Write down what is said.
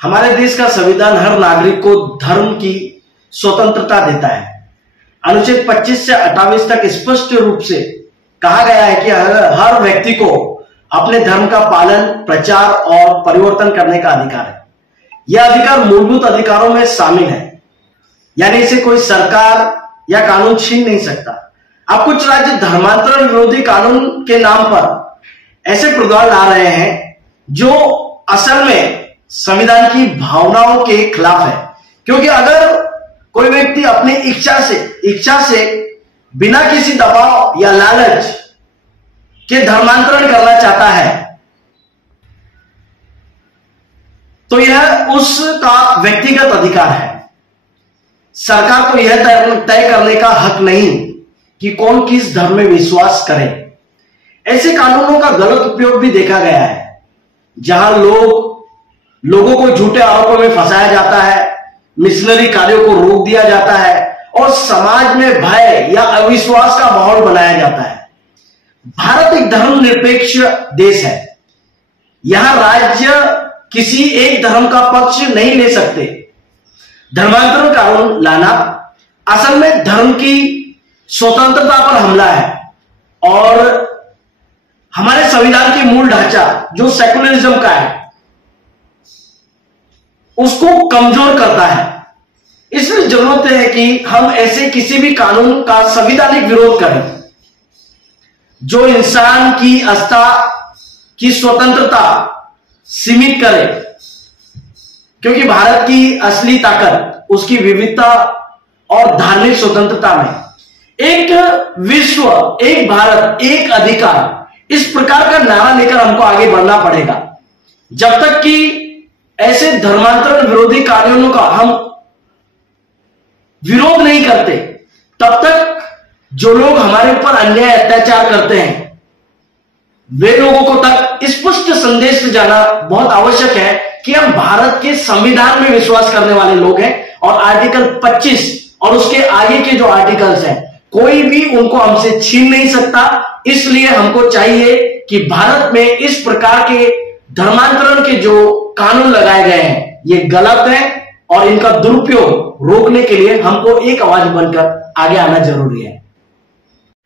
हमारे देश का संविधान हर नागरिक को धर्म की स्वतंत्रता देता है। अनुच्छेद 25 से 28 तक स्पष्ट रूप से कहा गया है कि हर व्यक्ति को अपने धर्म का पालन, प्रचार और परिवर्तन करने का अधिकार है। यह अधिकार मूलभूत अधिकारों में शामिल है, यानी इसे कोई सरकार या कानून छीन नहीं सकता। अब कुछ राज्य धर्मांतरण विरोधी कानून के नाम पर ऐसे प्रावधान ला रहे हैं जो असल में संविधान की भावनाओं के खिलाफ है, क्योंकि अगर कोई व्यक्ति अपनी इच्छा से बिना किसी दबाव या लालच के धर्मांतरण करना चाहता है तो यह उसका व्यक्तिगत अधिकार है। सरकार को यह तय करने का हक नहीं कि कौन किस धर्म में विश्वास करे। ऐसे कानूनों का गलत उपयोग भी देखा गया है, जहां लोगों को झूठे आरोपों में फंसाया जाता है, मिशनरी कार्यों को रोक दिया जाता है और समाज में भय या अविश्वास का माहौल बनाया जाता है। भारत एक धर्मनिरपेक्ष देश है। यहां राज्य किसी एक धर्म का पक्ष नहीं ले सकते। धर्मांतरण कानून लाना असल में धर्म की स्वतंत्रता पर हमला है और हमारे संविधान के मूल ढांचा जो सेकुलरिज्म का है उसको कमजोर करता है। इसलिए जरूरत है कि हम ऐसे किसी भी कानून का संवैधानिक विरोध करें जो इंसान की आस्था की स्वतंत्रता सीमित करे, क्योंकि भारत की असली ताकत उसकी विविधता और धार्मिक स्वतंत्रता में। एक विश्व, एक भारत, एक अधिकार, इस प्रकार का नारा लेकर हमको आगे बढ़ना पड़ेगा। जब तक कि ऐसे धर्मांतरण विरोधी कानूनों का हम विरोध नहीं करते, तब तक जो लोग हमारे ऊपर अन्याय अत्याचार करते हैं वे लोगों को तक स्पष्ट संदेश जाना बहुत आवश्यक है कि हम भारत के संविधान में विश्वास करने वाले लोग हैं और आर्टिकल 25 और उसके आगे के जो आर्टिकल्स हैं कोई भी उनको हमसे छीन नहीं सकता। इसलिए हमको चाहिए कि भारत में इस प्रकार के धर्मांतरण के जो कानून लगाए गए हैं ये गलत है और इनका दुरुपयोग रोकने के लिए हमको एक आवाज बनकर आगे आना जरूरी है।